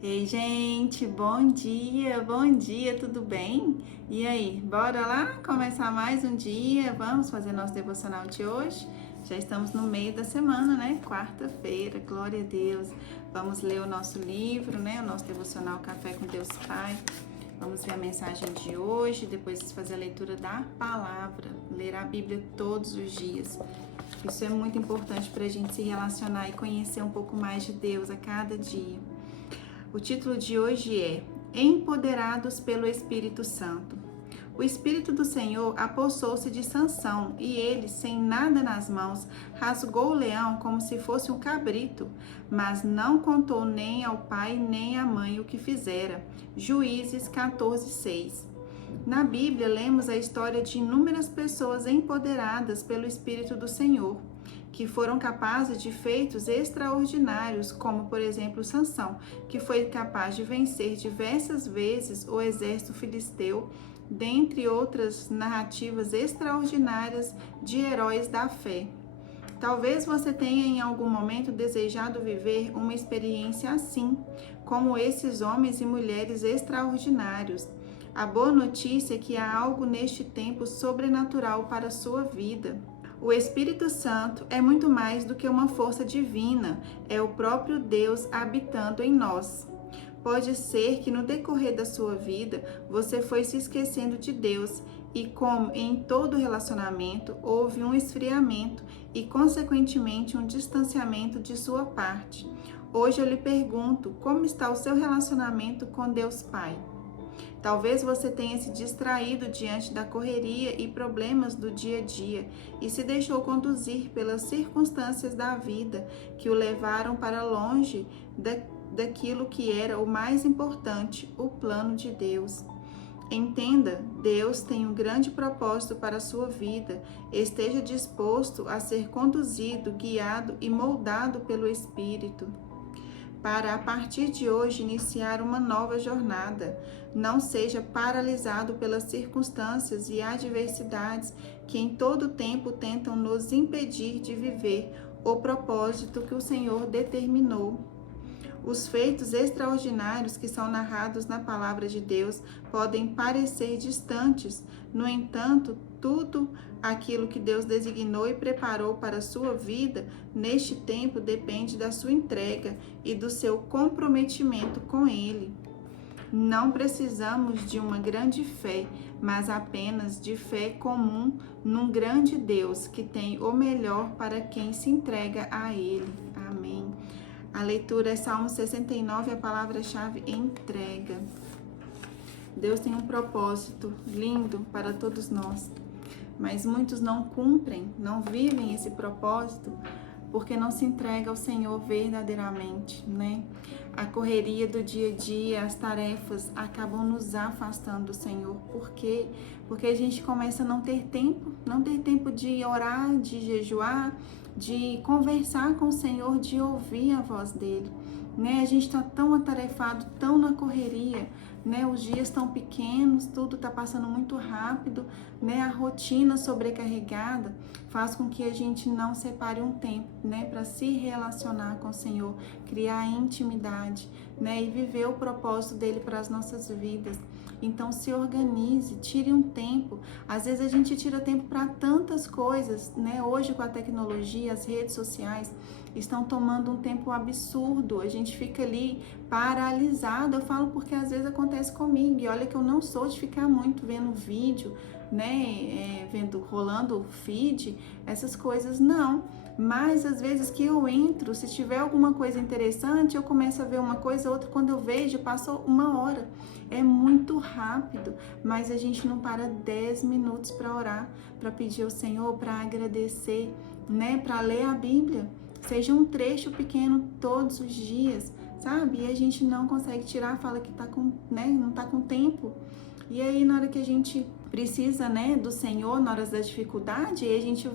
Ei, gente, bom dia, tudo bem? E aí, bora lá começar mais um dia? Vamos fazer nosso devocional de hoje? Já estamos no meio da semana, né? Quarta-feira, glória a Deus. Vamos ler o nosso livro, né? O nosso devocional Café com Deus Pai. Vamos ver a mensagem de hoje, depois fazer a leitura da palavra, ler a Bíblia todos os dias. Isso é muito importante para a gente se relacionar e conhecer um pouco mais de Deus a cada dia. O título de hoje é Empoderados pelo Espírito Santo. O Espírito do Senhor apossou-se de Sansão e ele, sem nada nas mãos, rasgou o leão como se fosse um cabrito, mas não contou nem ao pai nem à mãe o que fizera. Juízes 14:6. Na Bíblia, lemos a história de inúmeras pessoas empoderadas pelo Espírito do Senhor, que foram capazes de feitos extraordinários, como, por exemplo, Sansão, que foi capaz de vencer diversas vezes o exército filisteu, dentre outras narrativas extraordinárias de heróis da fé. Talvez você tenha em algum momento desejado viver uma experiência assim, como esses homens e mulheres extraordinários. A boa notícia é que há algo neste tempo sobrenatural para a sua vida. O Espírito Santo é muito mais do que uma força divina, é o próprio Deus habitando em nós. Pode ser que no decorrer da sua vida você foi se esquecendo de Deus e, como em todo relacionamento, houve um esfriamento e, consequentemente, um distanciamento de sua parte. Hoje eu lhe pergunto, como está o seu relacionamento com Deus Pai? Talvez você tenha se distraído diante da correria e problemas do dia a dia e se deixou conduzir pelas circunstâncias da vida que o levaram para longe daquilo que era o mais importante, o plano de Deus. Entenda, Deus tem um grande propósito para a sua vida. Esteja disposto a ser conduzido, guiado e moldado pelo Espírito, para a partir de hoje iniciar uma nova jornada. Não seja paralisado pelas circunstâncias e adversidades que em todo tempo tentam nos impedir de viver o propósito que o Senhor determinou. Os feitos extraordinários que são narrados na palavra de Deus podem parecer distantes, no entanto, tudo aquilo que Deus designou e preparou para a sua vida neste tempo depende da sua entrega e do seu comprometimento com Ele. Não precisamos de uma grande fé, mas apenas de fé comum num grande Deus que tem o melhor para quem se entrega a Ele. Amém. A leitura é Salmo 69, a palavra-chave entrega. Deus tem um propósito lindo para todos nós, mas muitos não cumprem, não vivem esse propósito porque não se entrega ao Senhor verdadeiramente, né? A correria do dia a dia, as tarefas acabam nos afastando do Senhor. Por quê? Porque a gente começa a não ter tempo de orar, de jejuar, de conversar com o Senhor, de ouvir a voz dele, né? A gente está tão atarefado, tão na correria, né? Os dias estão pequenos, tudo está passando muito rápido, né? A rotina sobrecarregada faz com que a gente não separe um tempo, né? Para se relacionar com o Senhor, criar intimidade, né? E viver o propósito dele para as nossas vidas. Então se organize, tire um tempo. Às vezes a gente tira tempo para tantas coisas, né? Hoje com a tecnologia, as redes sociais estão tomando um tempo absurdo. A gente fica ali paralisado. Eu falo porque às vezes acontece comigo. E olha que eu não sou de ficar muito vendo vídeo, né? Rolando o feed, essas coisas não. Mas às vezes que eu entro, se tiver alguma coisa interessante, eu começo a ver uma coisa, outra, quando eu vejo, passou uma hora. É muito rápido, mas a gente não para 10 minutos para orar, para pedir ao Senhor, para agradecer, né? Para ler a Bíblia. Seja um trecho pequeno todos os dias, sabe? E a gente não consegue tirar, fala que tá com, né? Não tá com tempo. E aí, na hora que a gente precisa, né, do Senhor, na hora da dificuldade, aí a gente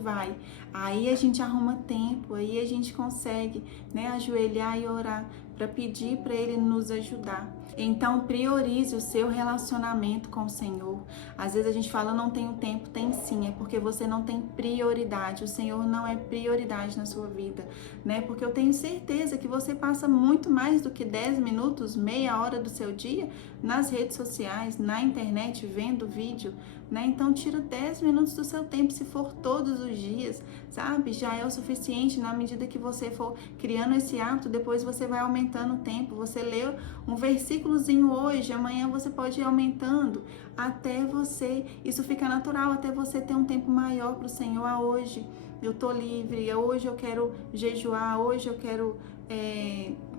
aí a gente arruma tempo, aí a gente consegue, né, ajoelhar e orar, para pedir para Ele nos ajudar. Então, priorize o seu relacionamento com o Senhor. Às vezes a gente fala, não tenho tempo. Tem sim, é porque você não tem prioridade. O Senhor não é prioridade na sua vida, né? Porque eu tenho certeza que você passa muito mais do que 10 minutos, meia hora do seu dia nas redes sociais, na internet, vendo vídeo, né? Então, tira 10 minutos do seu tempo, se for todos os dias, sabe? Já é o suficiente. Na medida que você for criando esse hábito, depois você vai aumentando o tempo. Você lê um versículozinho hoje, amanhã você pode ir aumentando até você, isso fica natural, até você ter um tempo maior para o Senhor. Hoje eu tô livre, hoje eu quero jejuar, hoje eu quero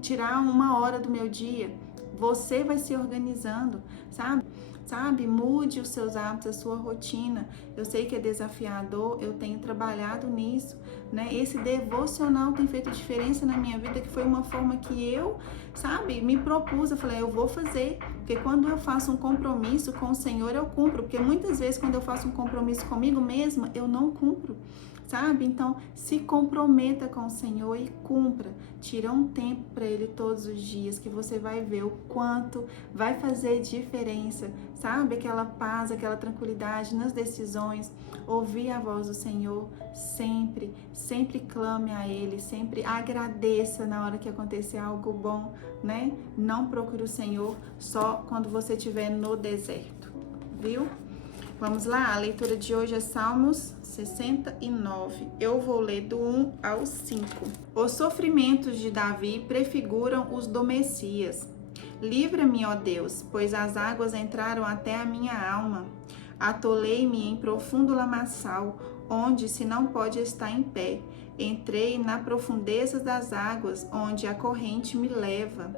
tirar uma hora do meu dia. Você vai se organizando, sabe? Mude os seus hábitos, a sua rotina. Eu sei que é desafiador, eu tenho trabalhado nisso, né? Esse devocional tem feito diferença na minha vida, que foi uma forma que eu, me propus. Eu falei, eu vou fazer, porque quando eu faço um compromisso com o Senhor, eu cumpro, porque muitas vezes quando eu faço um compromisso comigo mesma, eu não cumpro. Então, se comprometa com o Senhor e cumpra. Tira um tempo para Ele todos os dias, que você vai ver o quanto vai fazer diferença, aquela paz, aquela tranquilidade nas decisões. Ouvir a voz do Senhor sempre, sempre clame a Ele, sempre agradeça na hora que acontecer algo bom, né? Não procure o Senhor só quando você estiver no deserto, viu? Vamos lá, a leitura de hoje é Salmos 69. Eu vou ler do 1 ao 5. Os sofrimentos de Davi prefiguram os do Messias. Livra-me, ó Deus, pois as águas entraram até a minha alma. Atolei-me em profundo lamaçal, onde se não pode estar em pé. Entrei na profundeza das águas, onde a corrente me leva.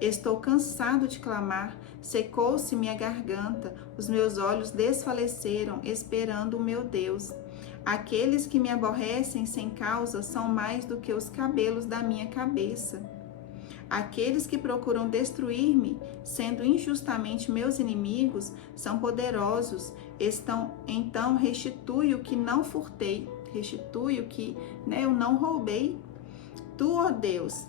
Estou cansado de clamar, secou-se minha garganta, os meus olhos desfaleceram, esperando o meu Deus. Aqueles que me aborrecem sem causa são mais do que os cabelos da minha cabeça. Aqueles que procuram destruir-me, sendo injustamente meus inimigos, são poderosos. Então restitui o que não furtei, restitui o que eu não roubei. Tu, ó Deus,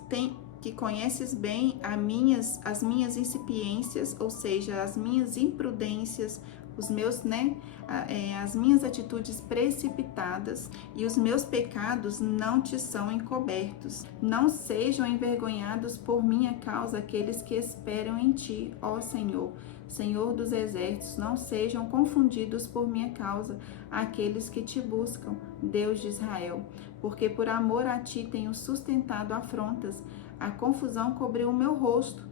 que conheces bem as minhas incipiências, ou seja, as minhas imprudências, as minhas atitudes precipitadas, e os meus pecados não te são encobertos. Não sejam envergonhados por minha causa aqueles que esperam em ti, ó Senhor. Senhor dos exércitos, não sejam confundidos por minha causa aqueles que te buscam, Deus de Israel, porque por amor a ti tenho sustentado afrontas, a confusão cobriu o meu rosto.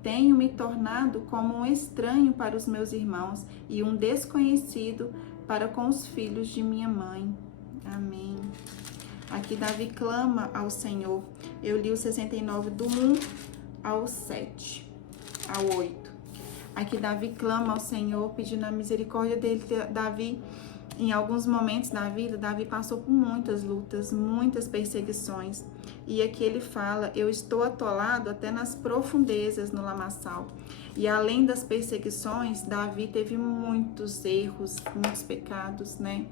Tenho me tornado como um estranho para os meus irmãos e um desconhecido para com os filhos de minha mãe. Amém. Aqui Davi clama ao Senhor. Eu li o 69 do 1 ao 7, ao 8. Aqui Davi clama ao Senhor, pedindo a misericórdia dele. Davi, em alguns momentos da vida, Davi passou por muitas lutas, muitas perseguições. E aqui ele fala, eu estou atolado até nas profundezas no lamaçal. E além das perseguições, Davi teve muitos erros, muitos pecados, né?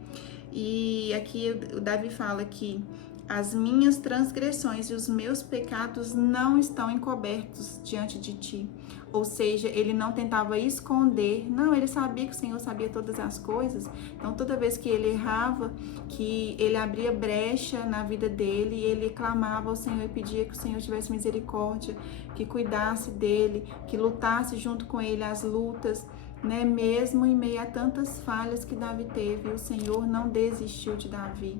E aqui o Davi fala que as minhas transgressões e os meus pecados não estão encobertos diante de ti. Ou seja, ele não tentava esconder, não, ele sabia que o Senhor sabia todas as coisas. Então, toda vez que ele errava, que ele abria brecha na vida dele, ele clamava ao Senhor e pedia que o Senhor tivesse misericórdia, que cuidasse dele, que lutasse junto com ele as lutas, né? Mesmo em meio a tantas falhas que Davi teve, o Senhor não desistiu de Davi.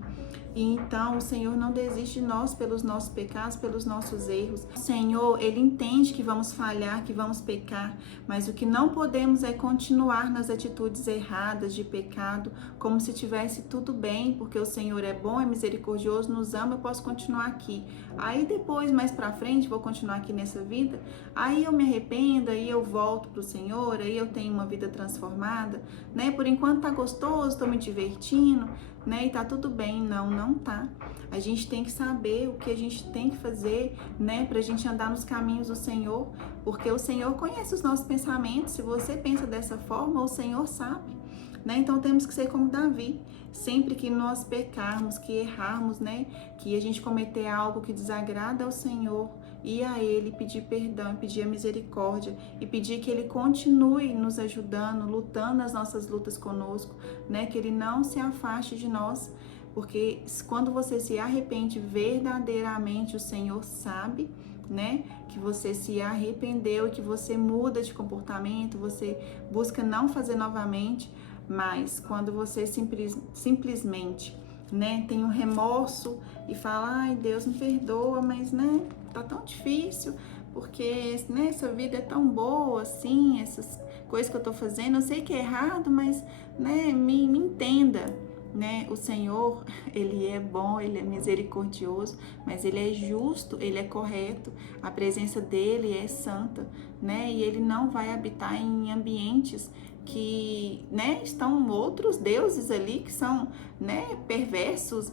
E então o Senhor não desiste de nós pelos nossos pecados, pelos nossos erros. O Senhor, Ele entende que vamos falhar, que vamos pecar, mas o que não podemos é continuar nas atitudes erradas de pecado, como se tivesse tudo bem, porque o Senhor é bom, é misericordioso, nos ama, eu posso continuar aqui. Aí depois, mais pra frente, vou continuar aqui nessa vida, aí eu me arrependo, aí eu volto pro Senhor, aí eu tenho uma vida transformada, né? Por enquanto tá gostoso, tô me divertindo, né? E tá tudo bem. Não tá. A gente tem que saber o que a gente tem que fazer, né? Pra gente andar nos caminhos do Senhor, porque o Senhor conhece os nossos pensamentos. Se você pensa dessa forma, o Senhor sabe, né? Então temos que ser como Davi. Sempre que nós pecarmos, que errarmos, né? Que a gente cometer algo que desagrada ao Senhor ir a Ele, pedir perdão, pedir a misericórdia e pedir que Ele continue nos ajudando, lutando as nossas lutas conosco, né? Que Ele não se afaste de nós, porque quando você se arrepende verdadeiramente, o Senhor sabe, né? Que você se arrependeu, que você muda de comportamento, você busca não fazer novamente, mas quando você simplesmente, né, tem um remorso e fala, ai, Deus me perdoa, mas, né, tá tão difícil, porque, né, essa vida é tão boa, assim, essas coisas que eu tô fazendo, eu sei que é errado, mas, né, me entenda. Né? O Senhor, Ele é bom, Ele é misericordioso, mas Ele é justo, Ele é correto, a presença dEle é santa, né? E Ele não vai habitar em ambientes que, né, estão outros deuses ali que são, né, perversos,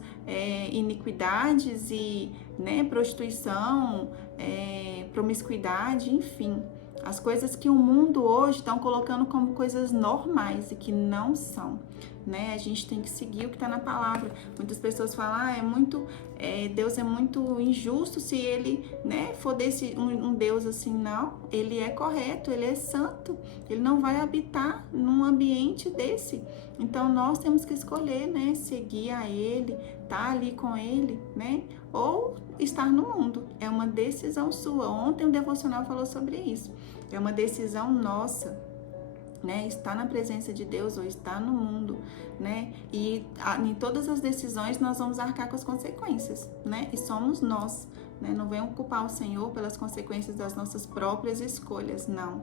iniquidades e, né, prostituição, promiscuidade, enfim. As coisas que o mundo hoje estão colocando como coisas normais e que não são, né? A gente tem que seguir o que está na palavra. Muitas pessoas falam, Deus é muito injusto se Ele, né, for um Deus assim. Não, Ele é correto, Ele é santo, Ele não vai habitar num ambiente desse. Então nós temos que escolher, né, seguir a Ele, estar ali com Ele, né, ou estar no mundo. É uma decisão sua. Ontem o devocional falou sobre isso. É uma decisão nossa, né? Estar na presença de Deus ou estar no mundo, né? E em todas as decisões nós vamos arcar com as consequências, né? E somos nós, né? Não venham culpar o Senhor pelas consequências das nossas próprias escolhas, não.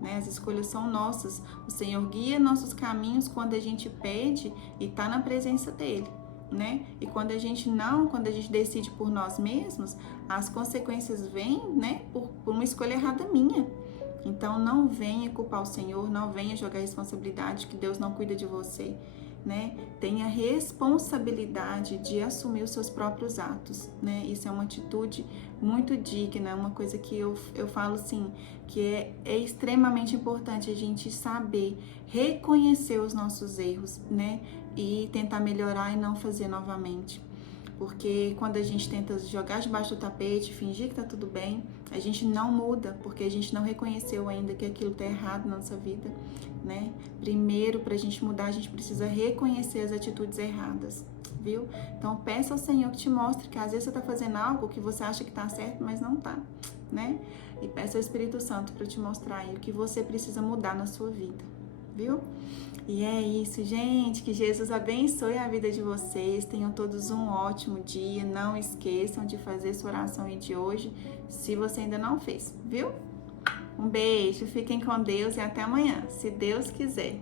Né? As escolhas são nossas. O Senhor guia nossos caminhos quando a gente pede e está na presença dEle. Né? E quando a gente decide por nós mesmos, as consequências vêm, né, por uma escolha errada minha. Então não venha culpar o Senhor, não venha jogar responsabilidade que Deus não cuida de você, né? Tenha responsabilidade de assumir os seus próprios atos, né? Isso é uma atitude muito digna, uma coisa que eu falo assim, que é extremamente importante a gente saber reconhecer os nossos erros, né? E tentar melhorar e não fazer novamente. Porque quando a gente tenta jogar debaixo do tapete, fingir que tá tudo bem, a gente não muda, porque a gente não reconheceu ainda que aquilo tá errado na nossa vida, né? Primeiro, pra gente mudar, a gente precisa reconhecer as atitudes erradas, viu? Então, peça ao Senhor que te mostre que às vezes você tá fazendo algo que você acha que tá certo, mas não tá, né? E peça ao Espírito Santo para te mostrar aí o que você precisa mudar na sua vida, viu? E é isso, gente, que Jesus abençoe a vida de vocês, tenham todos um ótimo dia, não esqueçam de fazer sua oração aí de hoje, se você ainda não fez, viu? Um beijo, fiquem com Deus e até amanhã, se Deus quiser.